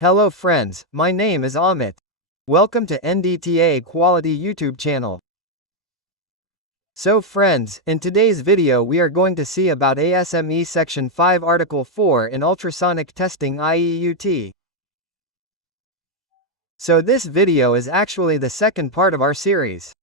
Hello friends, my name is Amit. Welcome to NDTA Quality YouTube channel. So friends, in today's video we are going to see about ASME Section 5 Article 4 in ultrasonic testing IEUT. So this video is actually the second part of our series.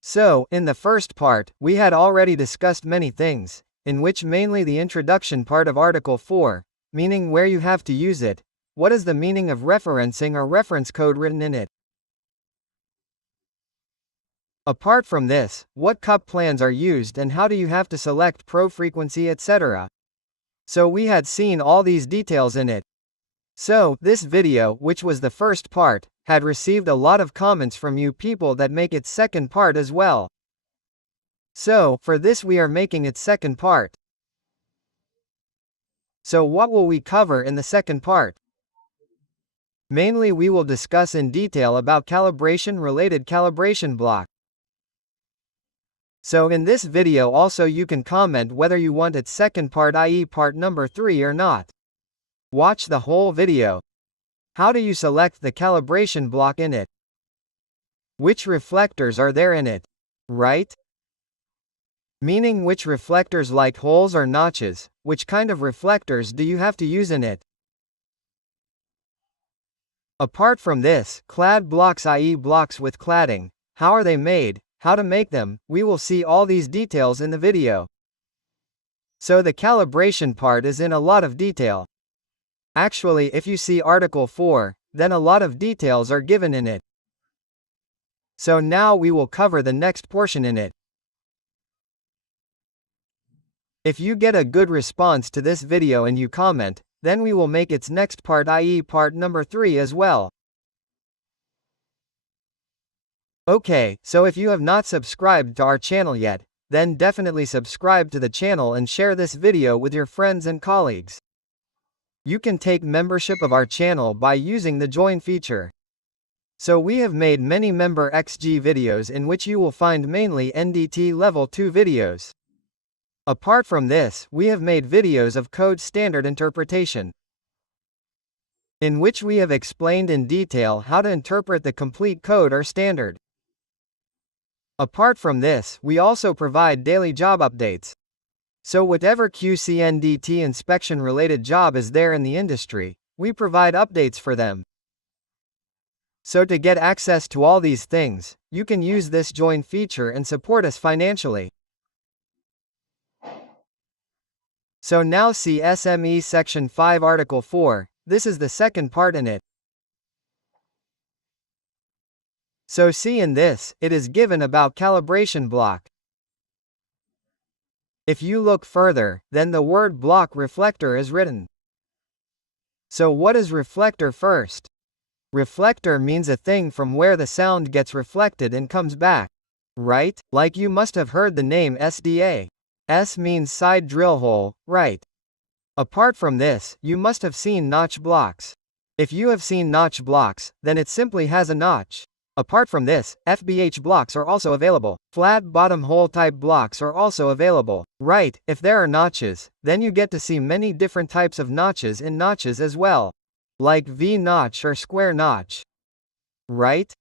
So, in the first part, we had already discussed many things, in which mainly the introduction part of Article 4, meaning where you have to use it, what is the meaning of referencing or reference code written in it. Apart from this, what cup plans are used and how do you have to select pro frequency etc. So we had seen all these details in it. So, this video, which was the first part, had received a lot of comments from you people that make its second part as well. So, for this we are making its second part. So what will we cover in the second part? Mainly we will discuss in detail about calibration-related calibration block. So in this video also you can comment whether you want its second part, i.e. part number 3 or not. Watch the whole video. How do you select the calibration block in it? Which reflectors are there in it? Right? Meaning which reflectors like holes or notches, which kind of reflectors do you have to use in it? Apart from this, clad blocks, i.e. blocks with cladding, how are they made, how to make them, we will see all these details in the video. So the calibration part is in a lot of detail. Actually, if you see Article 4, then a lot of details are given in it. So now we will cover the next portion in it. If you get a good response to this video and you comment, then we will make its next part, i.e. part number 3 as well. Okay, so if you have not subscribed to our channel yet, then definitely subscribe to the channel and share this video with your friends and colleagues. You can take membership of our channel by using the join feature. So we have made many member XG videos in which you will find mainly NDT level 2 videos. Apart from this, we have made videos of code standard interpretation, in which we have explained in detail how to interpret the complete code or standard. Apart from this, we also provide daily job updates. So whatever QC/NDT inspection related job is there in the industry, we provide updates for them. So to get access to all these things, you can use this join feature and support us financially. So now see SME Section 5 Article 4, this is the second part in it. So see in this, it is given about calibration block. If you look further, then the word block reflector is written. So what is reflector first? Reflector means a thing from where the sound gets reflected and comes back. Right? Like you must have heard the name SDA. S means side drill hole, right? Apart from this, you must have seen notch blocks. If you have seen notch blocks, then it simply has a notch. Apart from this, FBH blocks are also available. Flat bottom hole type blocks are also available. Right, if there are notches, then you get to see many different types of notches in notches as well. Like V notch or square notch. Right?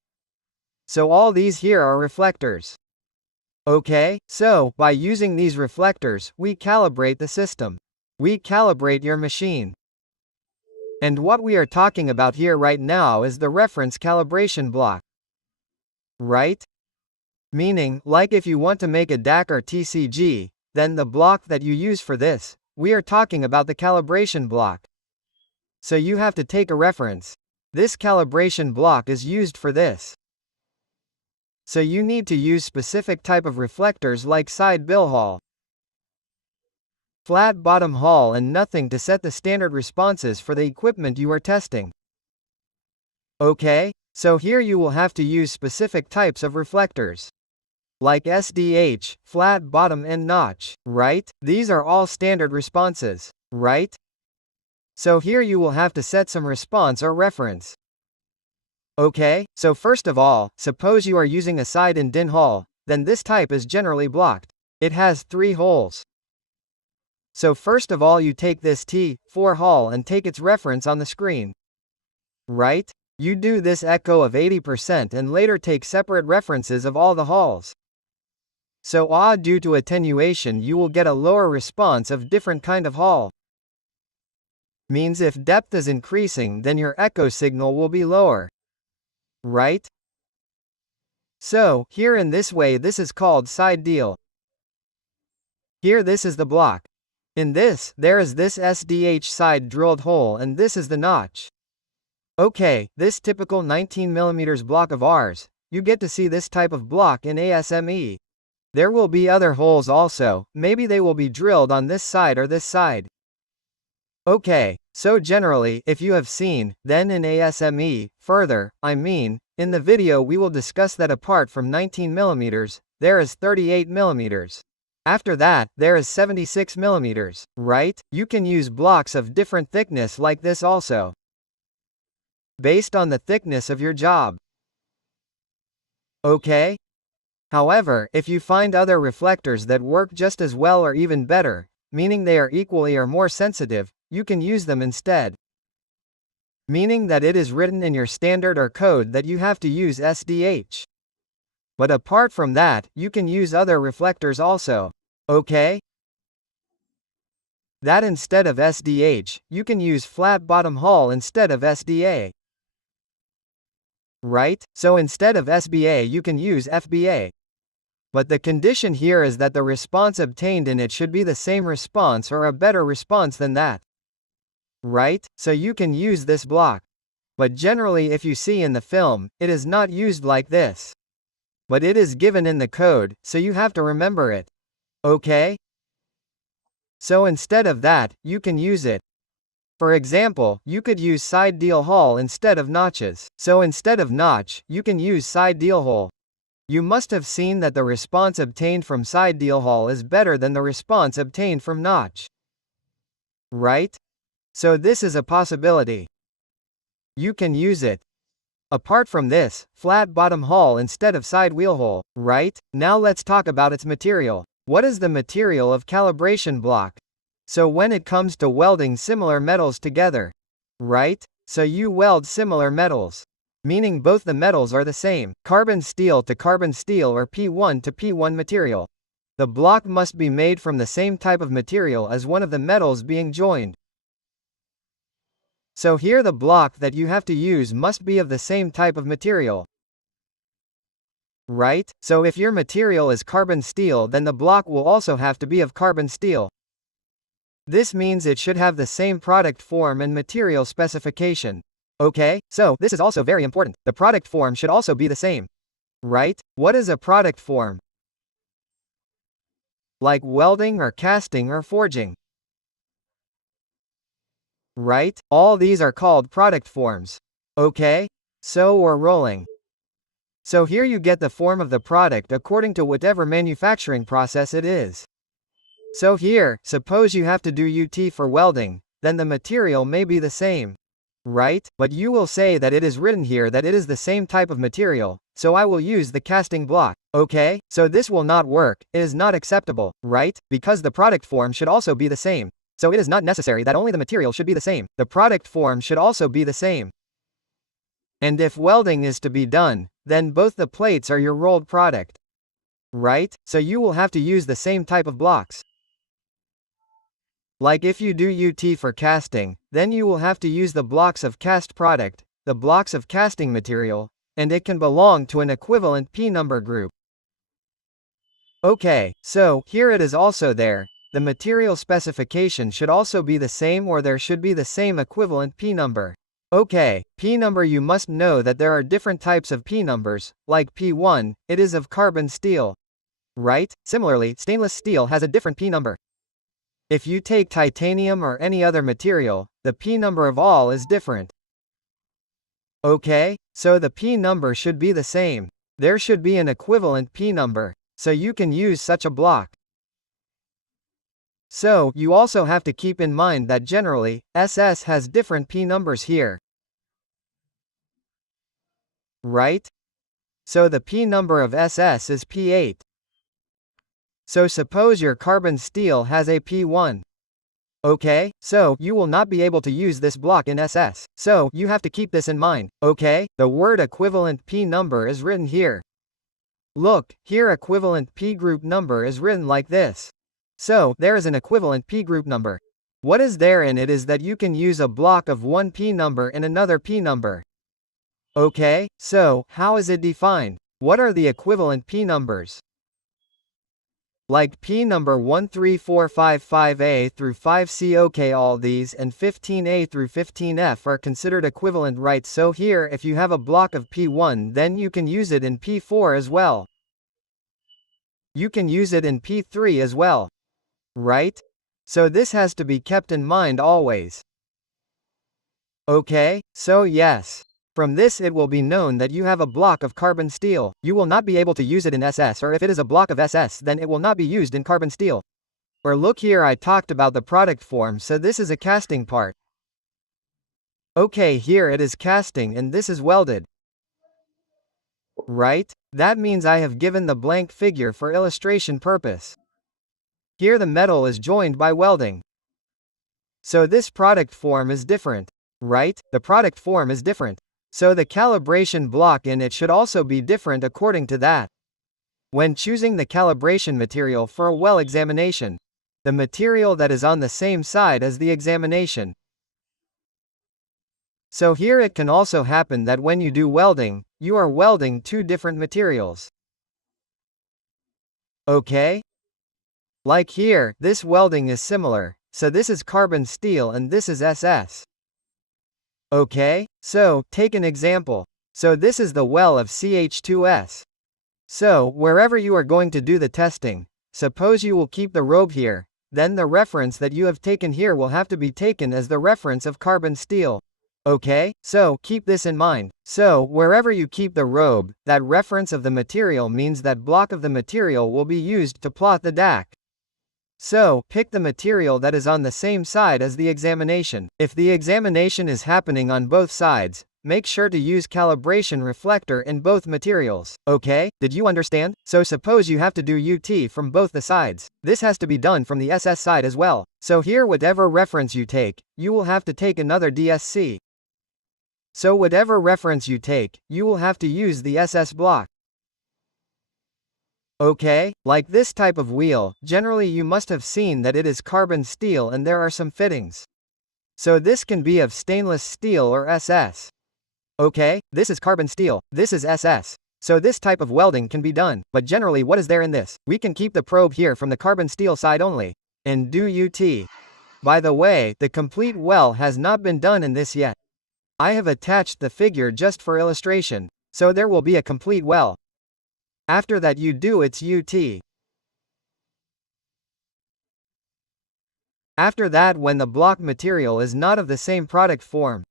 So all these here are reflectors. Okay, so, by using these reflectors, we calibrate the system. We calibrate your machine. And what we are talking about here right now is the reference calibration block. Right? Meaning, like if you want to make a DAC or TCG, then the block that you use for this, we are talking about the calibration block. So you have to take a reference. This calibration block is used for this. So you need to use specific type of reflectors like side bill hall, flat bottom hall and nothing to set the standard responses for the equipment you are testing. Okay? So here you will have to use specific types of reflectors. Like SDH, flat bottom and notch, right? These are all standard responses, right? So here you will have to set some response or reference. Okay, so first of all, suppose you are using a side in DIN hall, then this type is generally blocked. It has 3 holes. So first of all you take this T4 Hall and take its reference on the screen. Right? You do this echo of 80% and later take separate references of all the halls. So due to attenuation you will get a lower response of different kind of hall. Means if depth is increasing then your echo signal will be lower. Right? So, here in this way this is called side deal. Here this is the block. In this, there is this SDH side drilled hole and this is the notch. Okay, this typical 19mm block of ours, you get to see this type of block in ASME. There will be other holes also, maybe they will be drilled on this side or this side. Okay, so generally, if you have seen, then in ASME, further, in the video we will discuss that apart from 19mm, there is 38mm. After that, there is 76mm, right? You can use blocks of different thickness like this also. Based on the thickness of your job. Okay? However, if you find other reflectors that work just as well or even better, meaning they are equally or more sensitive, you can use them instead. Meaning that it is written in your standard or code that you have to use SDH. But apart from that, you can use other reflectors also. Okay? That instead of SDH, you can use flat bottom Hall instead of SDA. Right? So instead of SBA you can use FBA. But the condition here is that the response obtained in it should be the same response or a better response than that. Right? So you can use this block. But generally if you see in the film, it is not used like this. But it is given in the code, so you have to remember it. Okay? So instead of that, you can use it. For example, you could use side deal hall instead of notches. So instead of notch, you can use side deal hole. You must have seen that the response obtained from side deal hall is better than the response obtained from notch. Right? So this is a possibility. You can use it. Apart from this, flat bottom hall instead of side wheel hole. Right? Now let's talk about its material. What is the material of calibration block? So when it comes to welding similar metals together. Right? So you weld similar metals. Meaning both the metals are the same. Carbon steel to carbon steel or P1 to P1 material. The block must be made from the same type of material as one of the metals being joined. So here the block that you have to use must be of the same type of material. Right? So if your material is carbon steel then the block will also have to be of carbon steel. This means it should have the same product form and material specification. Okay, so this is also very important. The product form should also be the same. Right? What is a product form? Like welding or casting or forging. Right? All these are called product forms. Okay? So or rolling. So here you get the form of the product according to whatever manufacturing process it is. So here, suppose you have to do UT for welding, then the material may be the same. Right? But you will say that it is written here that it is the same type of material, so I will use the casting block. Okay? So this will not work, it is not acceptable, right? Because the product form should also be the same. So it is not necessary that only the material should be the same, the product form should also be the same. And if welding is to be done, then both the plates are your rolled product. Right? So you will have to use the same type of blocks. Like if you do UT for casting, then you will have to use the blocks of cast product, the blocks of casting material, and it can belong to an equivalent P number group. Okay, so here it is also there. The material specification should also be the same or there should be the same equivalent P number. Okay, P number you must know that there are different types of P numbers, like P1, it is of carbon steel. Right? Similarly, stainless steel has a different P number. If you take titanium or any other material, the P number of all is different. Okay, so the P number should be the same. There should be an equivalent P number, so you can use such a block. So, you also have to keep in mind that generally, SS has different P numbers here. Right? So the P number of SS is P8. So suppose your carbon steel has a P1. Okay, so you will not be able to use this block in SS. So you have to keep this in mind, okay? The word equivalent P number is written here. Look, here equivalent P group number is written like this. So, there is an equivalent P group number. What is there in it is that you can use a block of one P number in another P number. Okay, so, how is it defined? What are the equivalent P numbers? Like P number 13455A through 5C. Okay, all these and 15A through 15F are considered equivalent, right? So here if you have a block of P1 then you can use it in P4 as well. You can use it in P3 as well. Right? So this has to be kept in mind always. Okay, so yes. From this it will be known that you have a block of carbon steel. You will not be able to use it in SS, or if it is a block of SS then it will not be used in carbon steel. Or look here, I talked about the product form, so this is a casting part. Okay, here it is casting and this is welded. Right? That means I have given the blank figure for illustration purpose. Here the metal is joined by welding. So this product form is different. Right? The product form is different. So the calibration block in it should also be different according to that. When choosing the calibration material for a well examination, the material that is on the same side as the examination. So here it can also happen that when you do welding, you are welding two different materials. Okay? Like here, this welding is similar, so this is carbon steel and this is SS. Okay, so, take an example. So this is the well of CH2S. So, wherever you are going to do the testing, suppose you will keep the robe here, then the reference that you have taken here will have to be taken as the reference of carbon steel. Okay, so, keep this in mind. So, wherever you keep the robe, that reference of the material means that block of the material will be used to plot the DAC. So, pick the material that is on the same side as the examination. If the examination is happening on both sides, make sure to use calibration reflector in both materials. Okay, did you understand? So suppose you have to do UT from both the sides. This has to be done from the SS side as well. So here whatever reference you take, you will have to take another DSC. So whatever reference you take, you will have to use the SS block. Okay, like this type of wheel, generally you must have seen that it is carbon steel and there are some fittings. So this can be of stainless steel or SS. Okay, this is carbon steel, this is SS. So this type of welding can be done, but generally what is there in this? We can keep the probe here from the carbon steel side only, and do UT. By the way, the complete well has not been done in this yet. I have attached the figure just for illustration, so there will be a complete well. After that you do its UT. After that, when the block material is not of the same product form.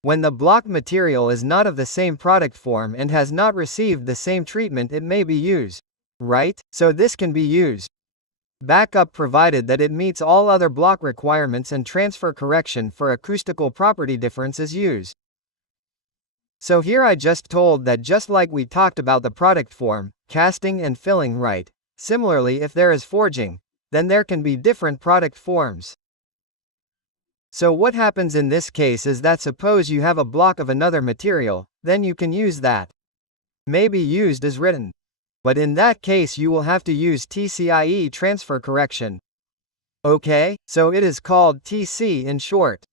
When the block material is not of the same product form and has not received the same treatment, it may be used. Right? So this can be used. Backup provided that it meets all other block requirements and transfer correction for acoustical property difference is used. So here I just told that just like we talked about the product form, casting and filling, right? Similarly, if there is forging, then there can be different product forms. So what happens in this case is that suppose you have a block of another material, then you can use that. May be used as written. But in that case you will have to use TCIE transfer correction. Okay, so it is called TC in short.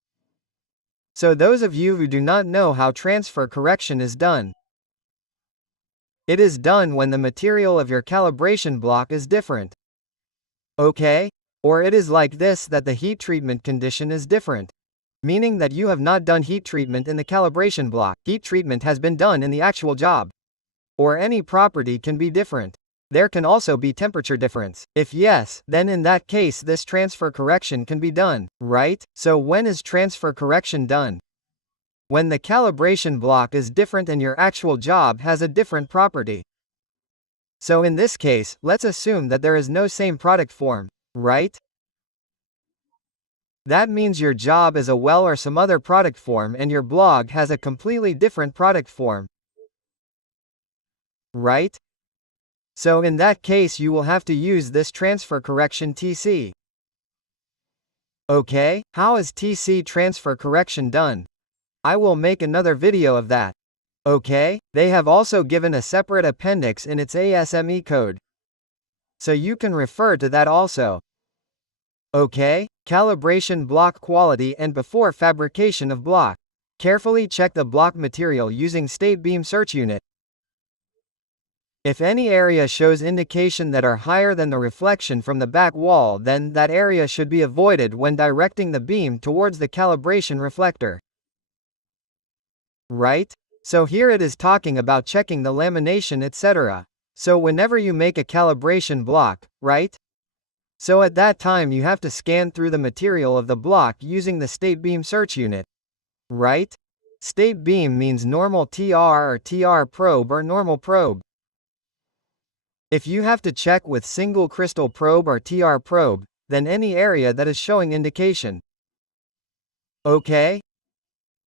So those of you who do not know how transfer correction is done, it is done when the material of your calibration block is different. Okay? Or it is like this, that the heat treatment condition is different. Meaning that you have not done heat treatment in the calibration block, heat treatment has been done in the actual job. Or any property can be different. There can also be temperature difference. If yes, then in that case this transfer correction can be done, right? So when is transfer correction done? When the calibration block is different and your actual job has a different property. So in this case, let's assume that there is no same product form, right? That means your job is a well or some other product form and your blog has a completely different product form. Right? So in that case you will have to use this transfer correction TC. Okay, how is TC transfer correction done? I will make another video of that. Okay, they have also given a separate appendix in its ASME code, so you can refer to that also. Okay, calibration block quality and before fabrication of block. Carefully check the block material using state beam search unit. If any area shows indication that are higher than the reflection from the back wall, then that area should be avoided when directing the beam towards the calibration reflector. Right? So here it is talking about checking the lamination, etc. So whenever you make a calibration block, right? So at that time you have to scan through the material of the block using the state beam search unit. Right? State beam means normal TR or TR probe or normal probe. If you have to check with single crystal probe or TR probe, then any area that is showing indication. Okay?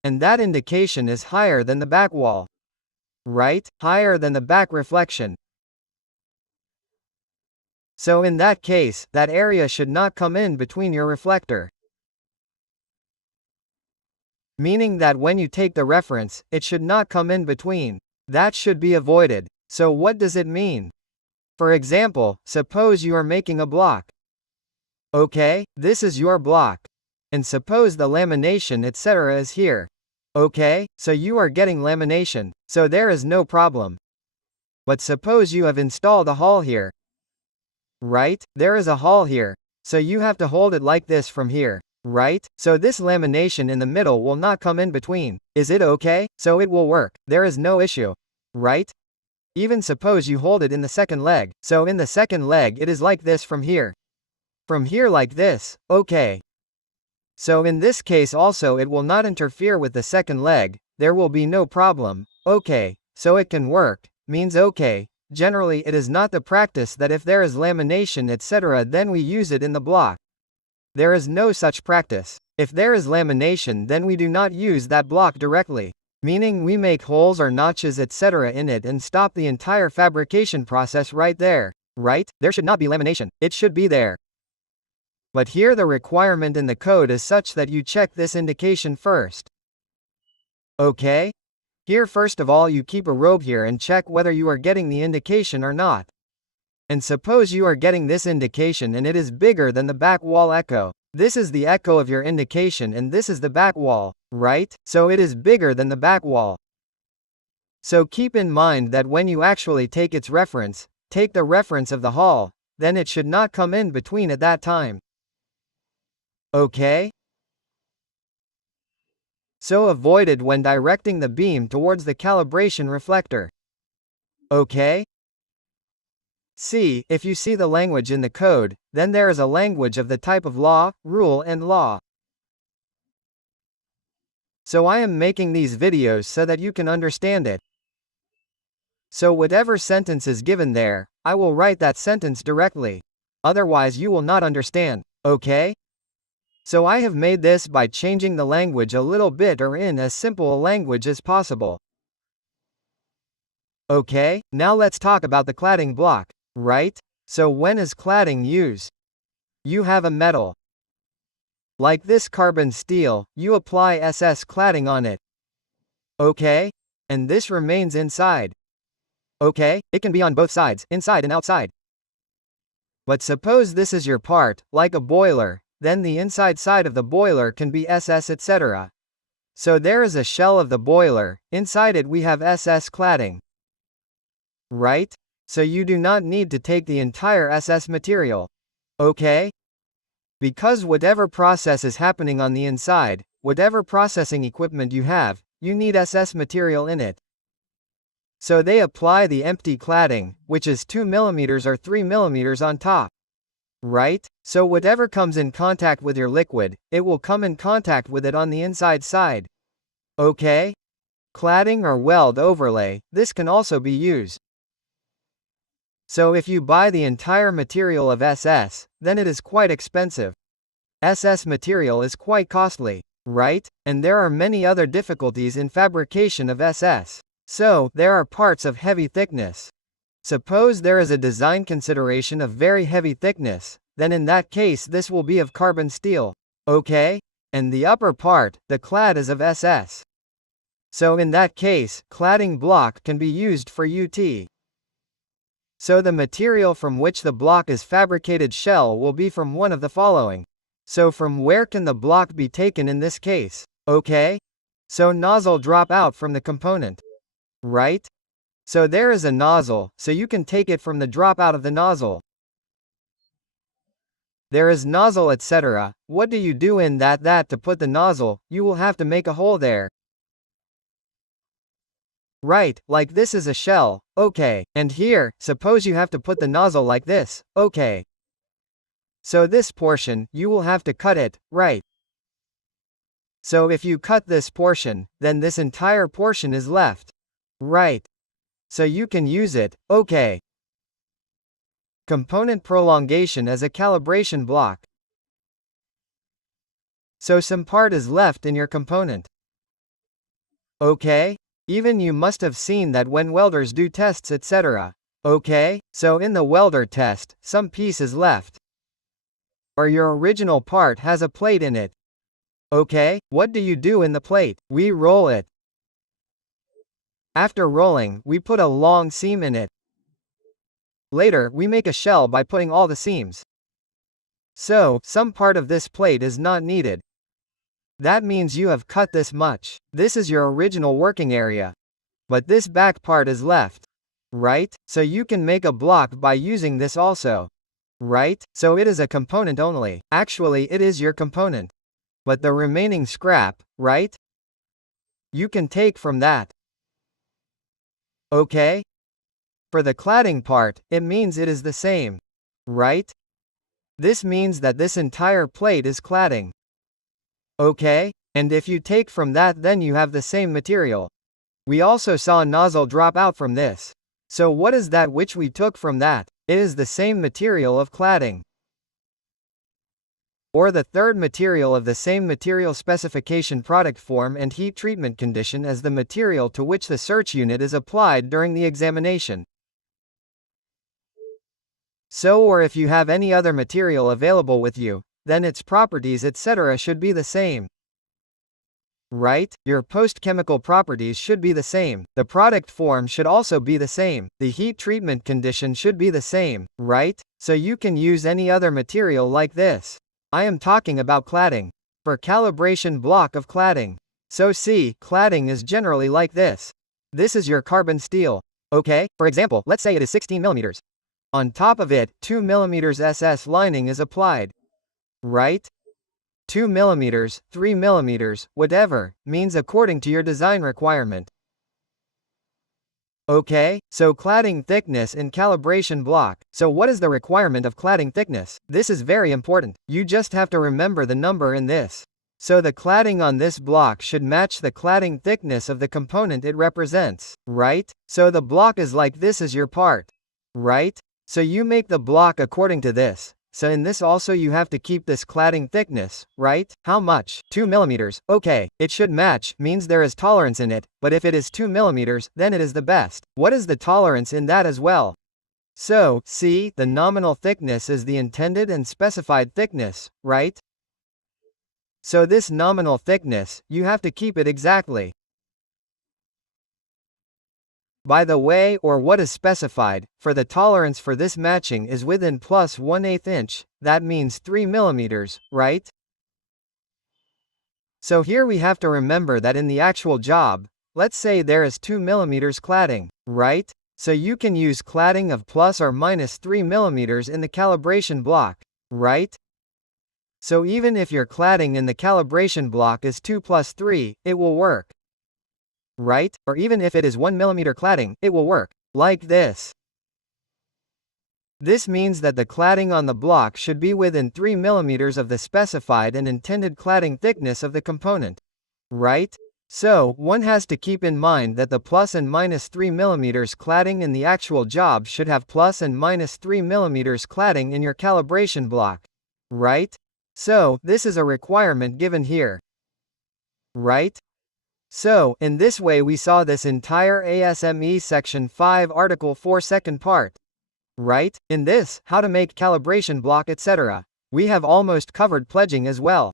And that indication is higher than the back wall. Right? Higher than the back reflection. So in that case, that area should not come in between your reflector. Meaning that when you take the reference, it should not come in between. That should be avoided. So what does it mean? For example, suppose you are making a block. Okay, this is your block. And suppose the lamination etc. is here. Okay, so you are getting lamination, so there is no problem. But suppose you have installed a hall here. Right, there is a hall here. So you have to hold it like this from here. Right, so this lamination in the middle will not come in between. Is it okay? So it will work. There is no issue. Right? Even suppose you hold it in the second leg. So in the second leg it is like this from here. From here like this, okay. So in this case also it will not interfere with the second leg, there will be no problem. Okay, so it can work, means okay. Generally it is not the practice that if there is lamination etc. then we use it in the block. There is no such practice. If there is lamination then we do not use that block directly. Meaning we make holes or notches etc. in it and stop the entire fabrication process right there. Right? There should not be lamination. It should be there. But here the requirement in the code is such that you check this indication first. Okay? Here first of all you keep a robe here and check whether you are getting the indication or not. And suppose you are getting this indication and it is bigger than the back wall echo. This is the echo of your indication and this is the back wall, right? So it is bigger than the back wall. So keep in mind that when you actually take its reference, take the reference of the hall, then it should not come in between at that time. Okay? So avoided when directing the beam towards the calibration reflector. Okay? See, if you see the language in the code, then there is a language of the type of law, rule and law. So I am making these videos so that you can understand it. So whatever sentence is given there, I will write that sentence directly. Otherwise you will not understand, okay? So I have made this by changing the language a little bit or in as simple a language as possible. Okay, now let's talk about the cladding block, right? So when is cladding used? You have a metal. Like this carbon steel, you apply SS cladding on it. Okay? And this remains inside. Okay, it can be on both sides, inside and outside. But suppose this is your part, like a boiler, then the inside side of the boiler can be SS etc. So there is a shell of the boiler, inside it we have SS cladding. Right? So you do not need to take the entire SS material. Okay? Because whatever process is happening on the inside, whatever processing equipment you have, you need SS material in it. So they apply the empty cladding, which is 2 mm or 3 mm on top. Right? So whatever comes in contact with your liquid, it will come in contact with it on the inside side. Okay? Cladding or weld overlay, this can also be used. So if you buy the entire material of SS, then it is quite expensive. SS material is quite costly, right? And there are many other difficulties in fabrication of SS. So, there are parts of heavy thickness. Suppose there is a design consideration of very heavy thickness, then in that case this will be of carbon steel. Okay? And the upper part, the clad is of SS. So in that case, cladding block can be used for UT. So the material from which the block is fabricated shell will be from one of the following. So from where can the block be taken in this case? Okay? So nozzle drop out from the component. Right? So there is a nozzle, so you can take it from the drop out of the nozzle. There is nozzle etc. What do you do in that to put the nozzle? You will have to make a hole there. Right, like this is a shell, okay, and here, suppose you have to put the nozzle like this, okay. So this portion, you will have to cut it, right. So if you cut this portion, then this entire portion is left. Right. So you can use it, okay. Component prolongation as a calibration block. So some part is left in your component. Okay? Even you must have seen that when welders do tests etc. Okay? So in the welder test, some piece is left. Or your original part has a plate in it. Okay? What do you do in the plate? We roll it. After rolling, we put a long seam in it. Later, we make a shell by putting all the seams. So, some part of this plate is not needed. That means you have cut this much. This is your original working area. But this back part is left. Right? So you can make a block by using this also. Right? So it is a component only. Actually, it is your component. But the remaining scrap, right? You can take from that. Okay? For the cladding part, it means it is the same. Right? This means that this entire plate is cladding. Okay? And if you take from that, then you have the same material. We also saw a nozzle drop out from this. So what is that which we took from that? It is the same material of cladding. Or the third material of the same material specification, product form and heat treatment condition as the material to which the search unit is applied during the examination. So or if you have any other material available with you, then its properties etc. should be the same. Right? Your post-chemical properties should be the same. The product form should also be the same. The heat treatment condition should be the same, right? So you can use any other material like this. I am talking about cladding. For calibration block of cladding. So see, cladding is generally like this. This is your carbon steel. Okay, for example, let's say it is 16 millimeters. On top of it, 2 millimeters SS lining is applied. Right? 2 millimeters, 3 millimeters, whatever, means according to your design requirement. Okay, so cladding thickness in calibration block. So what is the requirement of cladding thickness? This is very important. You just have to remember the number in this. So the cladding on this block should match the cladding thickness of the component it represents, right? So the block is like this is your part, right? So you make the block according to this. So in this also you have to keep this cladding thickness, right? How much? 2 millimeters. Okay, it should match, means there is tolerance in it, but if it is 2 millimeters, then it is the best. What is the tolerance in that as well? So, see, the nominal thickness is the intended and specified thickness, right? So this nominal thickness, you have to keep it exactly. By the way, or what is specified, for the tolerance for this matching is within plus 1/8 inch, that means 3 millimeters, right? So here we have to remember that in the actual job, let's say there is 2 millimeters cladding, right? So you can use cladding of plus or minus 3 millimeters in the calibration block, right? So even if your cladding in the calibration block is 2 plus 3, it will work. Right? Or even if it is 1 millimeter cladding, it will work. Like this. This means that the cladding on the block should be within 3 millimeters of the specified and intended cladding thickness of the component. Right? So, one has to keep in mind that the plus and minus 3 millimeters cladding in the actual job should have plus and minus 3 millimeters cladding in your calibration block. Right? So, this is a requirement given here. Right? So, in this way we saw this entire ASME Section 5 Article 4 second part. Right? In this, how to make calibration block etc. We have almost covered pledging as well.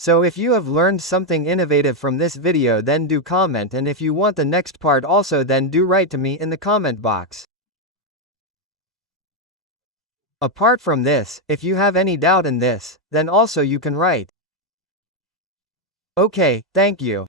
So if you have learned something innovative from this video, then do comment, and if you want the next part also, then do write to me in the comment box. Apart from this, if you have any doubt in this, then also you can write. Okay, thank you.